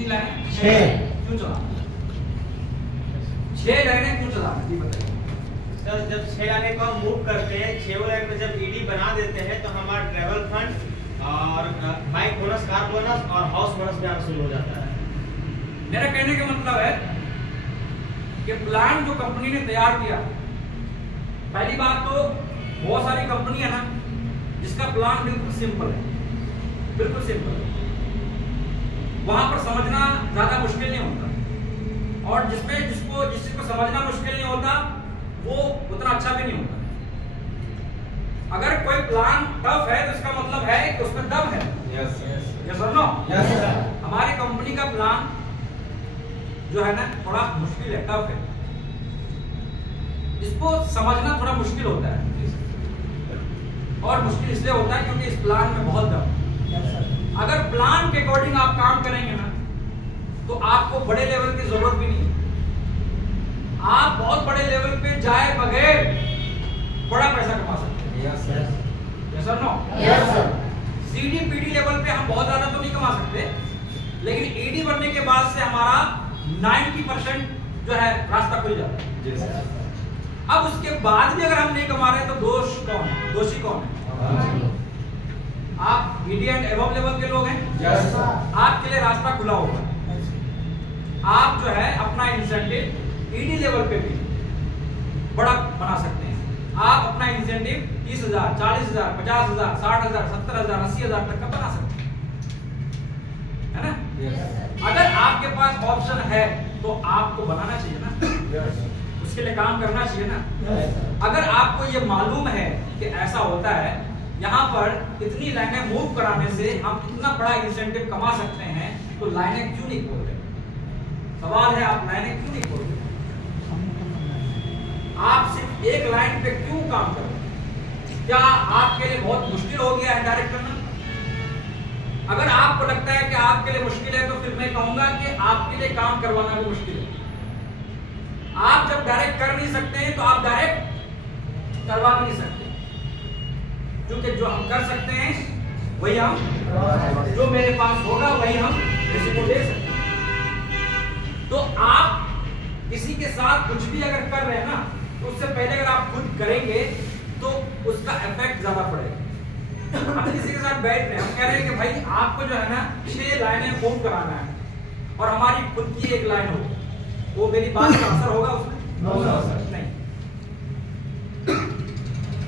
क्यों चला 6 लाइनें क्यों चला जी बताइए सर। जब 6 लाइनें को हम मूव करते हैं, 6 लाइन में जब ईडी बना देते हैं तो हमारा ट्रेवल फंड और बाइक बोनस, कार बोनस और हाउस बोनस भी आना शुरू हो जाता है। मेरा कहने का मतलब है कि प्लान जो कंपनी ने तैयार किया, पहली बात तो बहुत सारी कंपनी है ना जिसका प्लान बिल्कुल सिंपल है, बिल्कुल सिंपल है, वहां पर समझना ज्यादा मुश्किल नहीं होता, और जिसको समझना मुश्किल नहीं होता वो उतना अच्छा भी नहीं होता। अगर कोई प्लान टफ है तो इसका मतलब है कि उसमें दम है। यस और नो? हमारी कंपनी का प्लान जो है ना थोड़ा मुश्किल है, टफ है, इसको समझना थोड़ा मुश्किल होता है, और मुश्किल इसलिए होता है क्योंकि इस प्लान में बहुत दम है। अगर प्लान के अकॉर्डिंग आप काम करेंगे ना तो आपको बड़े लेवल की जरूरत भी नहीं है। आप बहुत बड़े लेवल पे जाए बगैर बड़ा पैसा कमा सकते हैं। यस और नो? सीडी पीडी लेवल पे हम बहुत ज्यादा तो नहीं कमा सकते, लेकिन ईडी बनने के बाद से हमारा 90% जो है रास्ता खुल जाता है। अब उसके बाद भी अगर हम नहीं कमा रहे तो दोषी कौन है? आप ईडी एंड एबव लेवल के लोग हैं। आपके लिए रास्ता खुला होगा, आप जो है अपना इंसेंटिव ईडी लेवल पे भी बड़ा बना सकते हैं। आप अपना इंसेंटिव 30,000, 40,000, 50,000, 60,000, 70,000, 80,000 तक का बना सकते हैं, है ना? अगर आपके पास ऑप्शन है तो आपको बनाना चाहिए ना, उसके लिए काम करना चाहिए ना। अगर आपको ये मालूम है कि ऐसा होता है, यहाँ पर इतनी लाइनें मूव कराने से हम इतना बड़ा इंसेंटिव कमा सकते हैं, तो लाइनें क्यों नहीं खोल रहे? सवाल है, आप लाइनें क्यों नहीं खोल रहे? आप सिर्फ एक लाइन पे क्यों काम कर रहे हैं? क्या आपके लिए बहुत मुश्किल हो गया है डायरेक्ट करना? अगर आपको लगता है कि आपके लिए मुश्किल है तो फिर मैं कहूंगा कि आपके लिए काम करवाना भी मुश्किल है। आप जब डायरेक्ट कर नहीं सकते हैं तो आप डायरेक्ट करवा भी नहीं सकते, क्योंकि जो हम कर सकते हैं वही हम, जो मेरे पास होगा वही हम किसी को दे सकते हैं। तो आप किसी के साथ कुछ भी अगर कर रहे हैं ना, तो उससे पहले अगर आप खुद करेंगे तो उसका इफेक्ट ज्यादा पड़ेगा। हम किसी के साथ बैठ रहे हैं, हम कह रहे हैं कि भाई आपको जो है ना 6 लाइनें मूव कराना है, और हमारी खुद की एक लाइन हो, वो मेरी बात का असर होगा उसमें? नहीं।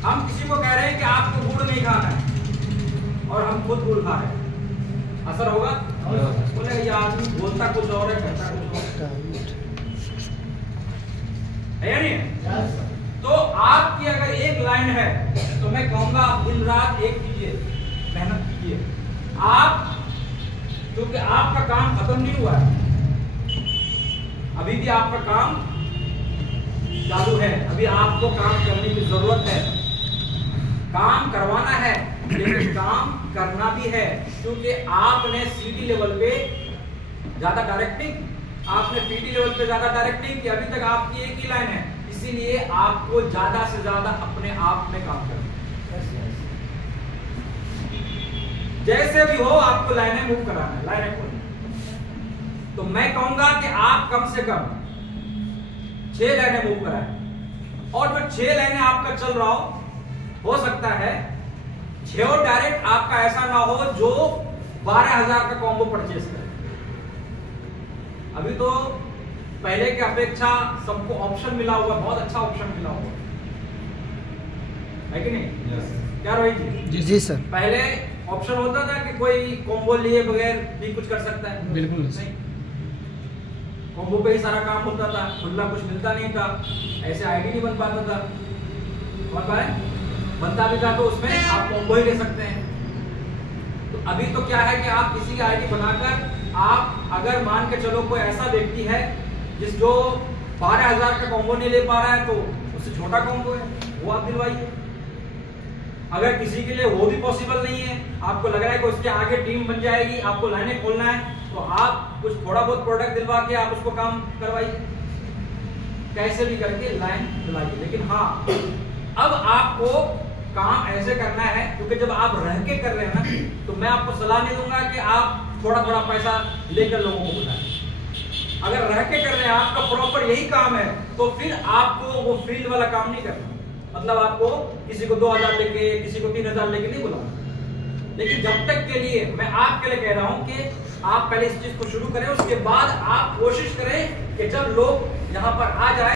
हम किसी को कह रहे हैं कि आपको गुड़ नहीं खाना है, और हम खुद गुड़ खा रहे हैं, असर होगा? बोले ये आदमी बोलता कुछ और है, करता कुछ और है या नहीं? तो आपकी अगर एक लाइन है तो मैं कहूंगा आप दिन रात एक कीजिए, मेहनत कीजिए। आप, क्योंकि आपका काम खत्म नहीं हुआ है, अभी भी आपका काम चालू है, अभी आपको काम करने की जरूरत है, काम करवाना है, लेकिन काम करना भी है, क्योंकि आपने सीडी लेवल पे ज्यादा डायरेक्ट नहीं, आपने पीडी लेवल पे ज्यादा डायरेक्ट नहीं किया, अभी तक आपकी एक ही लाइन है, इसीलिए आपको ज्यादा से ज्यादा अपने आप में काम करना है। जैसे भी हो आपको लाइनें मूव कराना है, लाइनें खोलना। तो मैं कहूंगा कि आप कम से कम 6 लाइनें मूव कराएं, और जो 6 लाइनें आपका चल रहा हो सकता है 6 डायरेक्ट आपका ऐसा ना हो जो 12,000 का कॉम्बो परचेज करे। अभी तो पहले की अपेक्षा सबको ऑप्शन मिला हुआ, बहुत अच्छा ऑप्शन मिला हुआ है कि नहीं? क्या रोहित जी सर। पहले ऑप्शन होता था कि कोई कॉम्बो लिए बगैर भी कुछ कर सकता है, बिल्कुल नहीं, कॉम्बो पे ही सारा काम होता था, खुला कुछ मिलता नहीं था, ऐसे आईडी नहीं बन पाता था, बन पाए? बनता भी था तो उसमें आप कॉम्बो ही ले सकते हैं। तो अभी तो क्या है कि आप किसी की आईडी बनाकर, आप अगर मान के चलो कोई ऐसा व्यक्ति है जो 12,000 का कॉम्बो नहीं ले पा रहा है, तो उससे छोटा कॉम्बो है वो आप दिलवाइए। अगर किसी के लिए वो भी पॉसिबल नहीं है, आपको लग रहा है कि उसके आगे टीम बन जाएगी, आपको लाइनें खोलना है, तो आप कुछ थोड़ा बहुत प्रोडक्ट दिलवा के आप उसको काम करवाइए, कैसे भी करके लाइन दिलाइए। लेकिन हाँ, अब आपको काम ऐसे करना है, क्योंकि जब आप रह के कर रहे हैं ना, तो मैं आपको सलाह नहीं दूंगा कि आप थोड़ा थोड़ा पैसा लेकर लोगों को बुलाएं। अगर रह के कर रहे हैं, आपका प्रॉपर यही काम है, तो फिर आपको वो फील्ड वाला काम नहीं करना। मतलब आपको किसी को 2000 लेके, किसी को 3000 लेके नहीं बुलाना। लेकिन जब तक के लिए मैं आपके लिए कह रहा हूं कि आप पहले इस चीज को शुरू करें, उसके बाद आप कोशिश करें कि जब लोग यहाँ पर आ जाए